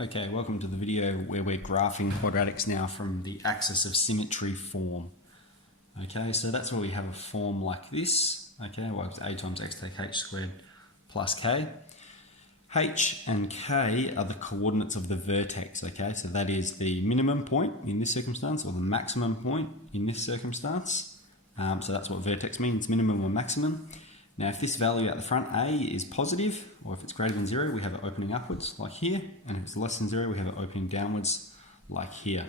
Okay, welcome to the video where we're graphing quadratics now from the axis of symmetry form. Okay, so that's where we have a form like this. Okay, well, it's a times x take h squared plus k. H and k are the coordinates of the vertex, okay? So that is the minimum point in this circumstance or the maximum point in this circumstance. So that's what vertex means, minimum or maximum. Now, if this value at the front, a, is positive, or if it's greater than 0, we have it opening upwards, like here. And if it's less than 0, we have it opening downwards, like here.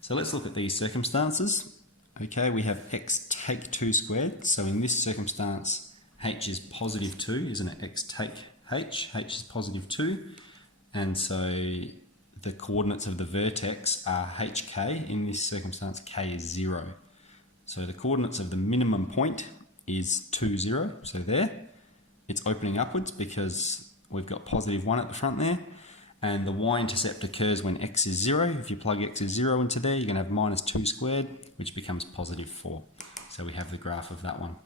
So let's look at these circumstances. Okay, we have x take 2 squared. So in this circumstance, h is positive 2, isn't it? X take h is positive 2. And so the coordinates of the vertex are hk. In this circumstance, k is 0. So the coordinates of the minimum point is 2, 0, so there. It's opening upwards because we've got positive 1 at the front there. And the y-intercept occurs when x is 0. If you plug x is 0 into there, you're going to have minus 2 squared, which becomes positive 4. So we have the graph of that one.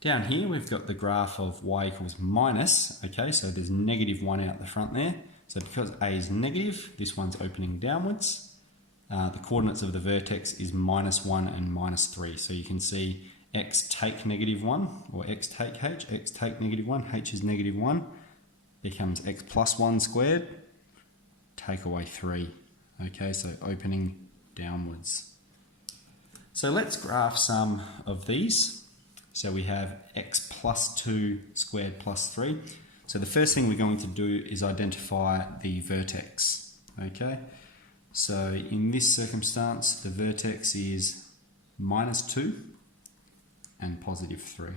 Down here, we've got the graph of y equals minus. Okay, so there's negative 1 out the front there. So because a is negative, this one's opening downwards. The coordinates of the vertex is minus 1 and minus 3. So you can see x take negative 1, or x take negative 1, h is negative 1, becomes x plus 1 squared, take away 3. Okay, so opening downwards. So let's graph some of these. So we have x plus 2 squared plus 3. So the first thing we're going to do is identify the vertex. Okay, so in this circumstance, the vertex is minus 2 and positive 3.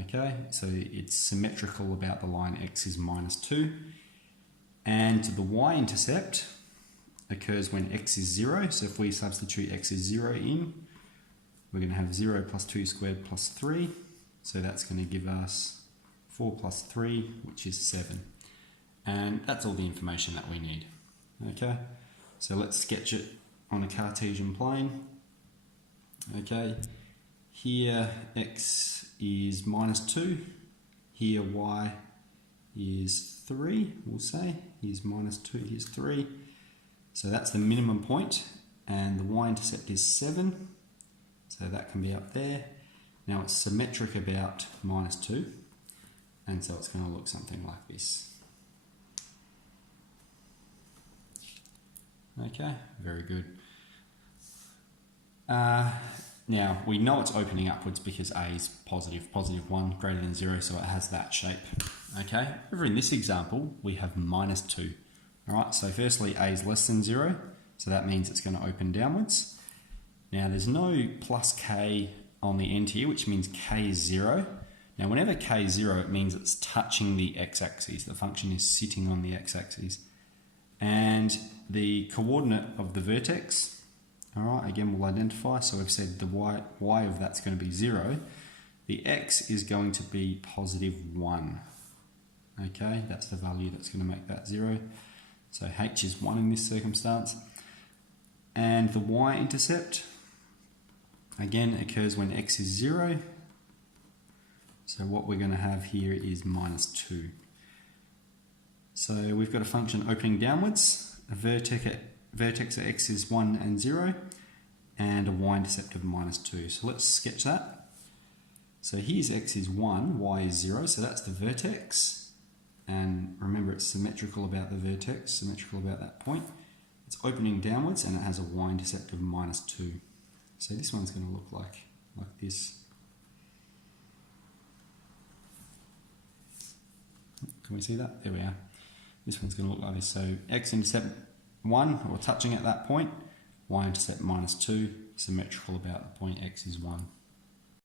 Okay, so it's symmetrical about the line x is minus 2. And the y-intercept occurs when x is 0. So if we substitute x is 0 in, we're going to have 0 plus 2 squared plus 3. So that's going to give us 4 plus 3, which is 7. And that's all the information that we need. Okay, so let's sketch it on a Cartesian plane. Okay. Here x is minus 2, here y is 3, we'll say. Here's minus 2, here's 3. So that's the minimum point, and the y-intercept is 7, so that can be up there. Now it's symmetric about minus 2, and so it's going to look something like this. Okay, very good. Now, we know it's opening upwards because a is positive 1, greater than 0, so it has that shape. Okay, over in this example, we have minus 2. All right, so firstly, a is less than 0, so that means it's going to open downwards. Now, there's no plus k on the end here, which means k is 0. Now, whenever k is 0, it means it's touching the x-axis. The function is sitting on the x-axis. And the coordinate of the vertex, all right, again, we'll identify. So we've said the y of that's going to be 0. The x is going to be positive 1. Okay, that's the value that's going to make that 0. So h is 1 in this circumstance. And the y-intercept, again, occurs when x is 0. So what we're going to have here is minus 2. So we've got a function opening downwards, a vertex of x is 1 and 0, and a y-intercept of minus 2. So let's sketch that. So here's x is 1, y is 0, so that's the vertex. And remember, it's symmetrical about the vertex, symmetrical about that point. It's opening downwards, and it has a y-intercept of minus 2. So this one's going to look like this. Can we see that? There we are. This one's going to look like this. So x-intercept 1, or touching at that point, y-intercept minus 2, symmetrical about the point x is 1.